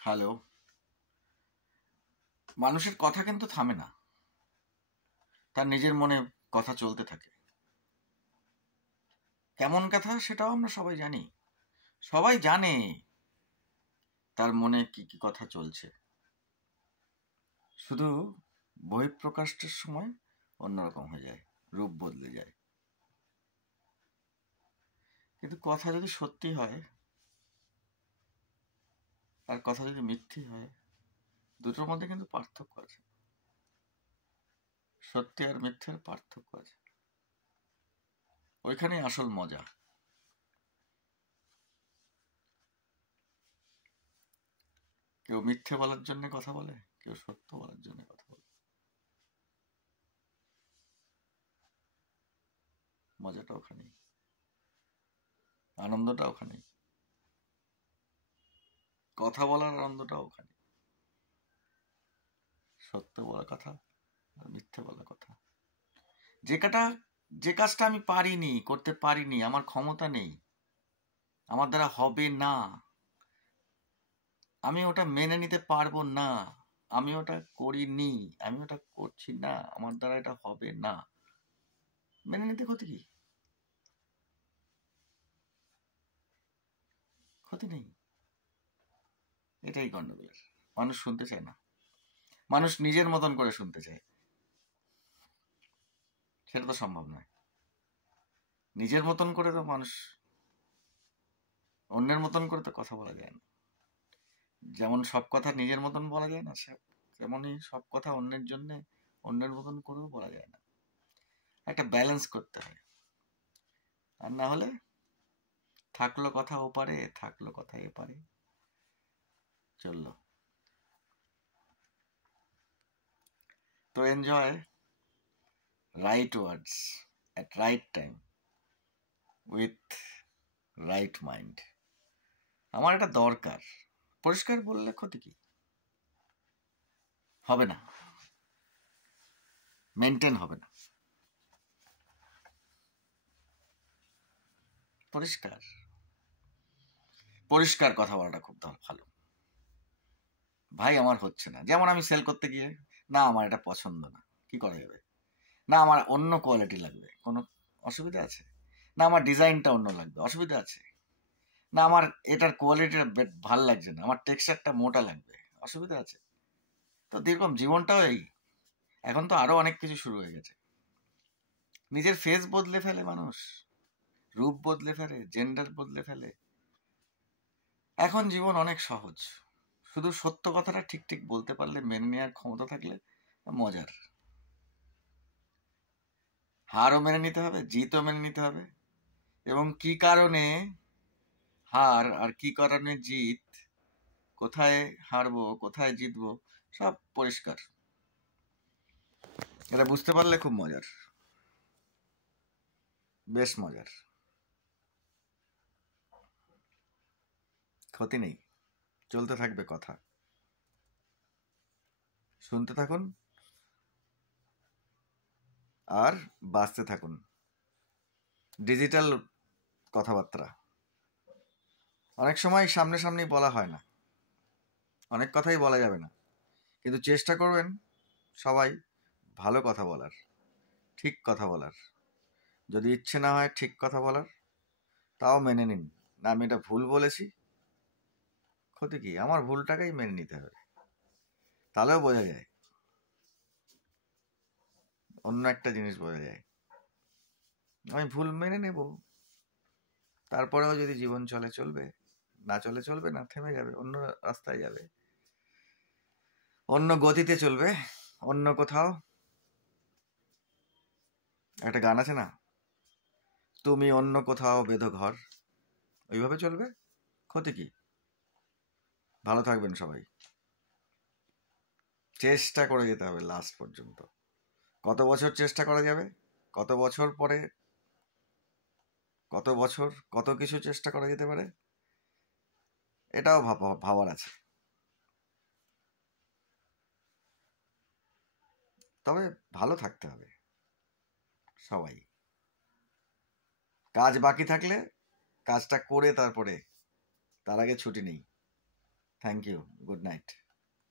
Hello. মানুষের কথা কিন্তু থামে না, তার নিজের মনে কথা চলতে থাকে। কেমন কথা সেটাও আমরা সবাই জানি, সবাই জানে তার মনে কি কি কথা চলছে, শুধু বহিঃপ্রকাশের সময় অন্যরকম হয়ে যায়, রূপ বদলে যায়। কিন্তু কথা যদি সত্যি হয় আর কথা যদি মিথ্যে হয়, দুটোর মধ্যে কিন্তু পার্থক্য আছে। সত্যি আর মিথ্যের পার্থক্য আছে, ওইখানেই আসল মজা। কেউ মিথ্যে বলার জন্য কথা বলে, কেউ সত্য বলার জন্য কথা বলে। মজাটা ওখানেই, আনন্দটা ওখানেই, কথা বলার আনন্দটা ওখানে। সত্য বলা কথা আর মিথ্যে বলা কথা, যে কাজটা আমি পারিনি, করতে পারিনি, আমার ক্ষমতা নেই, আমার দ্বারা হবে না, আমি ওটা মেনে নিতে পারবো না, আমি ওটা করিনি, আমি ওটা করছি না, আমার দ্বারা এটা হবে না, মেনে নিতে ক্ষতি কি? ক্ষতি নেই। এটাই গন্ডগোলের। মানুষ শুনতে চায় না, মানুষ নিজের মতন করে শুনতে চায়। সেটা তো সম্ভব নয়। নিজের মতন করে তো মানুষ, অন্যের মতন করে তো কথা বলা যায় না। যেমন সব কথা নিজের মতন বলা যায় না, তেমনই সব কথা অন্যের জন্য অন্যের মতন করেও বলা যায় না। একটা ব্যালেন্স করতে হয়, আর না হলে থাকলো কথা ওপারে, থাকলো কথা এপারে, চললো। তো enjoy right words at right time with right mind. আমার এটা দরকার। পরিষ্কার বললে ক্ষতি কি? হবে না, মেনটেন হবে না। পরিষ্কার পরিষ্কার কথা বলাটা খুব ভালো। ভাই আমার হচ্ছে না, যেমন আমি সেল করতে গিয়ে, না আমার এটা পছন্দ না, কি করা যাবে? না আমার অন্য কোয়ালিটি লাগবে, কোনো অসুবিধা আছে? না আমার ডিজাইনটা অন্য লাগবে, অসুবিধা আছে? না আমার এটার কোয়ালিটিটা ভাল লাগছে না, আমার টেক্সচারটা মোটা লাগবে, অসুবিধা আছে? তো যেরকম জীবনটাও এই, এখন তো আরো অনেক কিছু শুরু হয়ে গেছে। নিজের ফেস বদলে ফেলে মানুষ, রূপ বদলে ফেলে, জেন্ডার বদলে ফেলে। এখন জীবন অনেক সহজ, শুধু সত্য কথাটা ঠিক ঠিক বলতে পারলে, মেনে নেওয়ার ক্ষমতা থাকলে মজার। হারও মেনে নিতে হবে, জিতও মেনে নিতে হবে, এবং কি কারণে হার আর কি কারণে জিত, কোথায় হারবো কোথায় জিতবো, সব পরিষ্কার। এটা বুঝতে পারলে খুব মজার, বেশ মজার। ক্ষতি নেই, চলতে থাকবে কথা, শুনতে থাকুন আর বাঁচতে থাকুন। ডিজিটাল কথাবার্তা অনেক সময় সামনাসামনি বলা হয় না, অনেক কথাই বলা যাবে না, কিন্তু চেষ্টা করবেন সবাই ভালো কথা বলার, ঠিক কথা বলার। যদি ইচ্ছে না হয় ঠিক কথা বলার, তাও মেনে নিন, না আমি এটা ভুল বলেছি, ক্ষতি কি? আমার ভুলটাকেই মেনে নিতে হবে, তাহলেও বোঝা যায়, অন্য একটা জিনিস বোঝা যায়। আমি ভুল মেনে নেব, তারপরেও যদি জীবন চলে চলবে, না চলে চলবে না, থেমে যাবে, অন্য রাস্তায় যাবে, অন্য গতিতে চলবে, অন্য কোথাও। একটা গান আছে না, তুমি অন্য কোথাও বেঁধো ঘর, ওইভাবে চলবে, ক্ষতি কি? ভালো থাকবেন সবাই, চেষ্টা করে যেতে হবে লাস্ট পর্যন্ত। কত বছর চেষ্টা করা যাবে, কত বছর পরে, কত বছর কত কিছু চেষ্টা করা যেতে পারে, এটাও ভাবার আছে। তবে ভালো থাকতে হবে সবাই। কাজ বাকি থাকলে কাজটা করে তারপরে, তার আগে ছুটি নেই। Thank you, good night.